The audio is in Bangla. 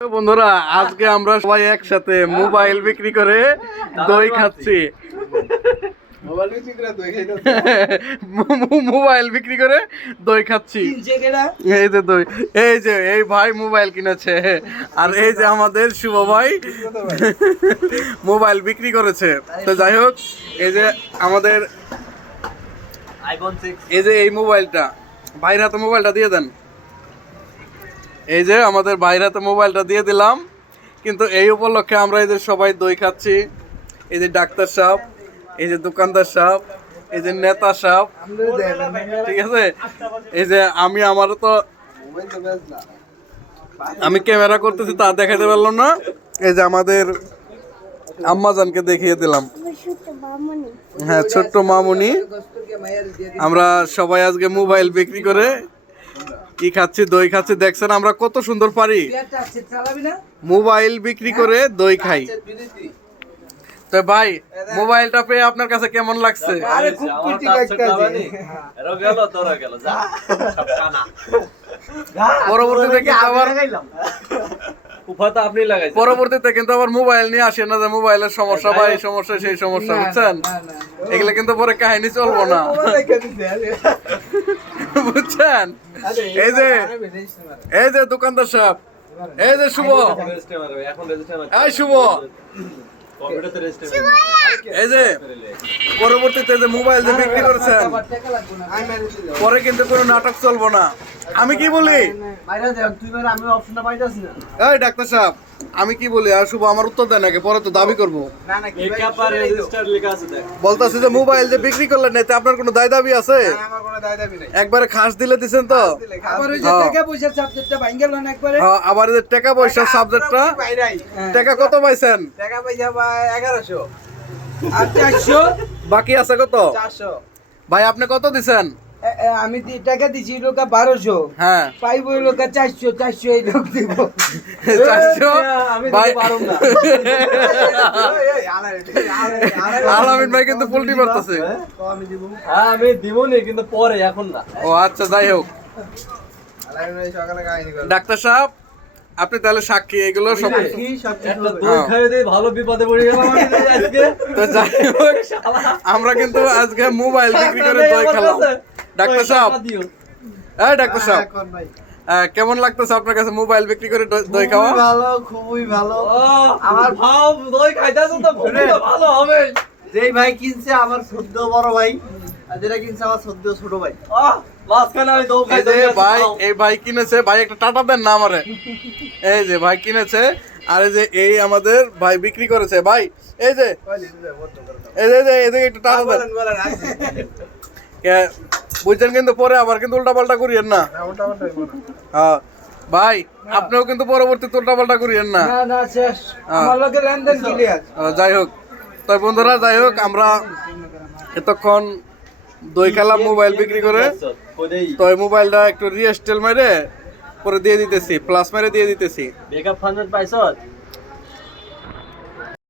বন্ধুরা আজকে আমরা সবাই একসাথে মোবাইল বিক্রি করে দই খাচ্ছি। মোবাইল বিক্রি করে দই খাচ্ছি। এই যে দই এই যে এই ভাই মোবাইল কিনেছে। আর এই যে আমাদের শুভ ভাই মোবাইল বিক্রি করেছে। তো যাই হোক এই যে আমাদের এই যে এই মোবাইলটা ভাইয়ের হাতে মোবাইলটা দিয়ে দেন। এই যে আমাদের ভাইয়ের হাতে মোবাইলটা দিয়ে দিলাম। কিন্তু এই উপলক্ষে আমরা এই যে সবাই দই খাচ্ছি। এই যে ডাক্তার সাহেব, এই যে দোকানদার সাহেব, এই যে নেতা সাহেব। ঠিক আছে? এই যে আমি আমার তো আমি ক্যামেরা করতেছি, তা দেখাতে পারলাম না। এই যে আমাদের আম্মাজানকে দেখিয়ে দিলাম। হ্যাঁ ছোট্ট মামুনি। আমরা সবাই আজকে মোবাইল বিক্রি করে কি খাচ্ছি দই খাচ্ছি দেখছেন আমরা কত সুন্দর পারি। মোবাইল বিক্রি করে দই খাই। তো ভাই মোবাইলটা পেয়ে আপনার কাছে কেমন লাগছে? আরে খুব কুটি লাগতাছে। এরও গেল তোরা গেল যা পরবর্তীতে আবার উফা তো আপনি লাগাইছেন পরবর্তীতে কিন্তু আবার মোবাইল নিয়ে আসে না যে মোবাইলের সমস্যা বা এই সমস্যা সেই সমস্যা বুঝছেন এগুলো কিন্তু পরে কাহিনী চলবো না বুঝছেন এই যে এই যে দোকানদার সাহেব এই যে শুভ এই শুভ এই যে পরবর্তীতে যে মোবাইল যে বিক্রি করেছেন পরে কিন্তু কোনো নাটক চলবো না আমি কি বলি? এই ডাক্তার সাহেব আমি কি বলি আর শুভ আমার উত্তর দেন আগে পরে তো দাবি করব। বলতেছে যে মোবাইল যে বিক্রি করলেন এতে আপনার কোনো দায় দাবি আছে? আমার কোনো দায় দাবি নাই। একবারে খাস দিলে দিছেন তো? আবার ওই যে হ্যাঁ। টাকা পয়সার সাবজেক্টটা ভাঙ্গে গেল না একবারে? হ্যাঁ, যে টাকা পয়সার সাবজেক্টটা টাকা কত পাইছেন? টাকা পয়সা বা এগারোশো। বাকি আছে কত? চারশো। ভাই আপনি কত দিছেন? আমি টাকা দিছি লোকা বারোশো। হ্যাঁ। পাইব লোকা চারশো চারশো এই লোক দিব। চারশো। আলামিন ভাই কিন্তু পোল্ট্রি মারতেছে হ্যাঁ আমি দিবনি কিন্তু পরে এখন না। ও আচ্ছা যাই হোক। ডাক্তার সাহেব আপনি তাহলে সাক্ষী এগুলো সব দিয়ে ভালো বিপদে পড়ে গেলাম তো যাই হোক আমরা কিন্তু আজকে মোবাইল বিক্রি করে দই খেলাম। ডাক্তার সাহেব। এই ডাক্তার সাহেব। আহ, কেমন লাগতেছে আপনার কাছে মোবাইল বিক্রি করে দই খাওয়া? ভালো খুবই ভালো। আমার ভাব দই খাইতেছে তো খুব ভালো হবে। যেই ভাই কিনছে আমার সদ্য বড় ভাই আর যেটা কিনছে আমার সদ্য ছোট ভাই। ভাই এই ভাই কিনেছে ভাই একটা টাটা দেন না আমারে। এই যে ভাই কিনেছে আর এই যে এই আমাদের ভাই বিক্রি করেছে। ভাই এই যে এই যে এদিকে একটু টাটা দেন। বুঝছেন কিন্তু পরে আবার কিন্তু উল্টা পাল্টা করিয়েন না। হ্যাঁ। ভাই আপনিও কিন্তু পরবর্তীতে উল্টা পাল্টা করিয়েন না। না না শেষ। হ্যাঁ। আহ, যাই হোক। তো বন্ধুরা যাই হোক আমরা এতক্ষণ দই খেলাম মোবাইল বিক্রি করে ওদেই। তো এই মোবাইলটা একটু রিস্টেল মেরে পরে দিয়ে দিতেছি প্লাস মেরে দিয়ে দিতেছি। পাইছত